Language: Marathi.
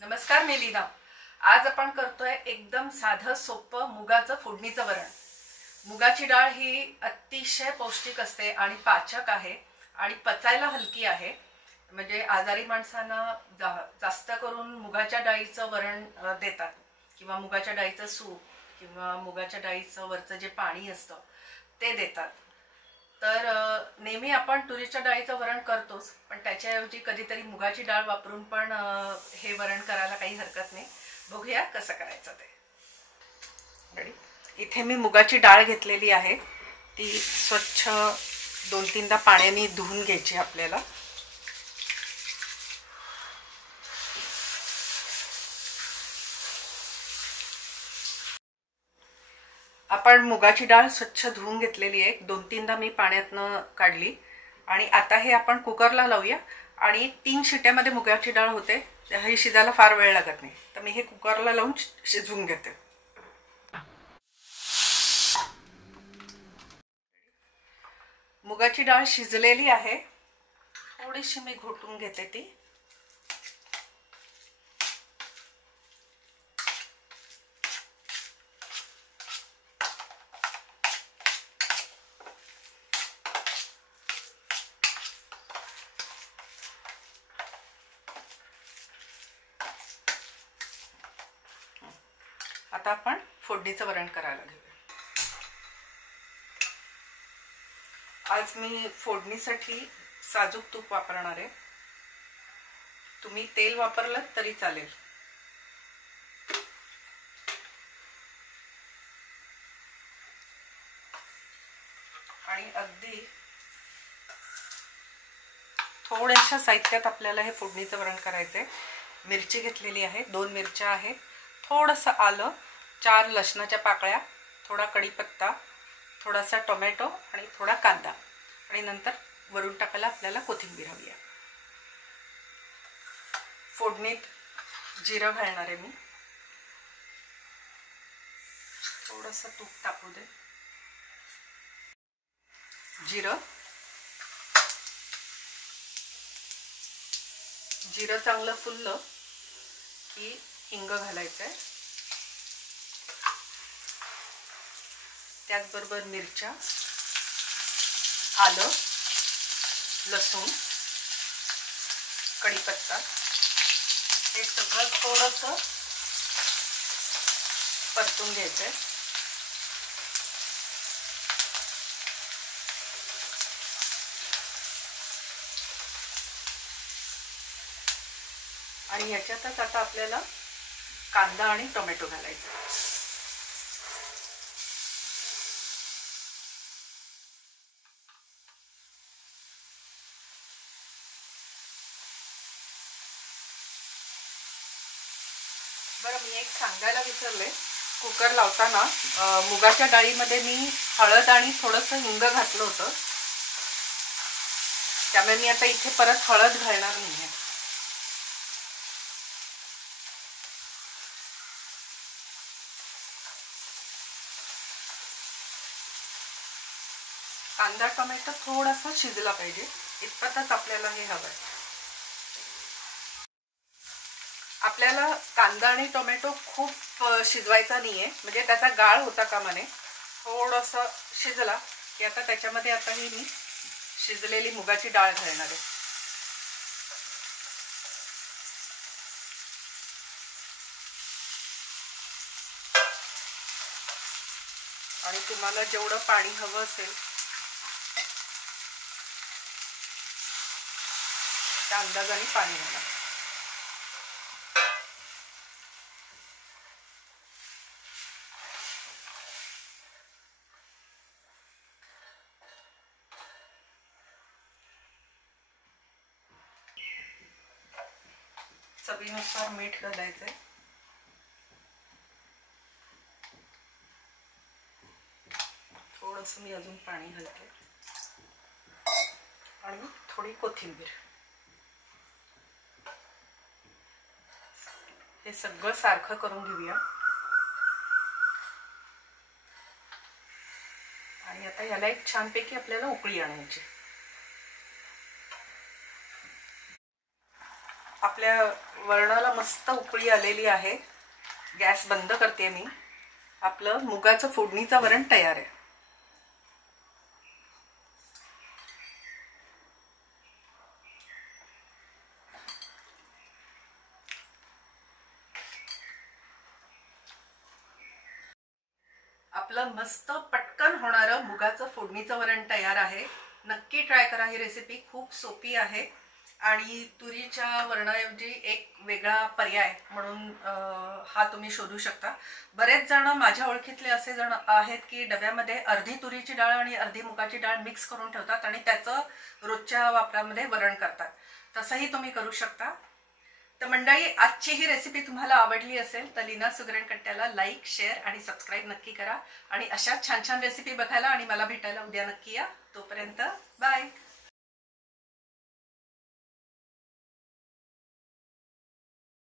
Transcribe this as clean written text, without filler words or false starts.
नमस्कार, मी लीना। आज आपण करतोय एकदम साधं सोपं मुगाचं फोडणीचं वरण। मुगाची डाळ ही अतिशय पौष्टिक असते आणि पाचक आहे आणि पचायला हलकी आहे। म्हणजे आजारी माणसांना जास्त करून मुगाच्या डाळीचं वरण देतात किंवा मुगाच्या डाळीचं सूप किंवा मुगाच्या डाळीचं वरचं जे पाणी असतं ते देतात। तर नेहमी आपण तुरीच्या डाळीचं वरण करतोच, पण त्याच्याऐवजी कधीतरी मुगाची डाळ वापरून पण हे वरण करायला काही हरकत नाही। बघूया कसं करायचं ते। रेडी। इथे मी मुगाची डाळ घेतलेली आहे, ती स्वच्छ 2-3दा पाण्याने धुवून घ्यायची आपल्याला। आपण मुगाची डाळ स्वच्छ धुवून घेतलेली आहे, 2-3दा मी पाण्यातनं काढली आणि आता हे आपण कुकरला लावूया आणि 3 शिट्ट्यामध्ये मुगाची डाळ होते। हे शिजायला फार वेळ लागत नाही, तर मी हे कुकरला लावून शिजवून घेते। मुगाची डाळ शिजलेली आहे, थोडीशी मी घोटून घेते ती। आता आपण फोडणीचं वरण करायला घेऊया। आज मी फोडणीसाठी साजूक तूप वापरणार आहे, तुम्ही तेल वापरलं तरी चालेल। आणि अगदी थोड्याशा साहित्यात आपल्याला हे फोडणीचं वरण करायचंय। मिरची घेतलेली आहे, 2 मिरच्या आहेत, थोडंसं आलं, 4 लसणाच्या पाकळ्या, थोडा कढीपत्ता, थोडासा टोमॅटो आणि थोडा कांदा, आणि नंतर वरून टाकायला आपल्याला कोथिंबीर हवी आहे। फोडणीत जिरं घालणार आहे मी, थोडंसं तूप टाकू दे। जिरं चांगलं फुललं की हिंग घालायचं आहे, त्याचबरोबर मिरच्या, आलं, लसूण, कढीपत्ता, हे सगळं थोडंसं परतून घ्यायचं आहे। आणि याच्यातच आता आपल्याला कांदा आणि टोमॅटो घालायचा। बरं, मी एक सांगायला विसरले, कुकर लावताना मुगाच्या डाळीमध्ये मी हळद आणि थोडंसं हिंग घातलं होतं, त्यामुळे मी आता इथे परत हळद घालणार नाहीये। कांदा टोमॅटो थोडासा शिजला पाहिजे, इतपतच आपल्याला हे हवंय। आपल्याला कांदा आणि टोमॅटो खूप शिजवायचा नाहीये, म्हणजे त्याचा गाळ होता कामा नये। थोडंसं शिजला की आता त्याच्यामध्ये आता ही मी शिजलेली मुगाची डाळ घालणार आहे। आणि तुम्हाला जेवढं पाणी हवं असेल त्या अंदाजाने पाणी घाला। चवीनुसार मीठ घालायचंय, थोडंसं मी अजून पाणी घालते आणि थोडी कोथिंबीर। हे सगळं सारखं करून घेऊया आणि आता याला एक छानपैकी आपल्याला उकळी आणायची। आपल्या वरणाला मस्त उकळी आलेली आहे. गॅस बंद करते मी. आपलं मुगाचं फोडणीचं वरण तयार आहे. आपलं मस्त पटकन होणारं मुगाचं फोडणीचं वरण तयार आहे. नक्की ट्राय करा. ही रेसिपी खूप सोपी आहे आणि तुरीच्या वरणाऐवजी एक वेगळा पर्याय म्हणून हा तुम्ही शोधू शकता. बरेच जण माझ्या ओळखीतले असे जण आहेत की डब्यामध्ये अर्धी तुरीची डाळ आणि अर्धी मुगाची डाळ मिक्स करून ठेवतात आणि त्याचं रोजच्या वापरामध्ये वरण करतात. तसंही तुम्ही करू शकता. तर मंडळी, आजची ही रेसिपी तुम्हाला आवडली असेल तर लीना सुगरण कट्ट्याला लाईक, शेअर आणि सबस्क्राईब नक्की करा. आणि अशा छान छान रेसिपी बघायला आणि मला भेटायला उद्या नक्की या. तोपर्यंत बाय.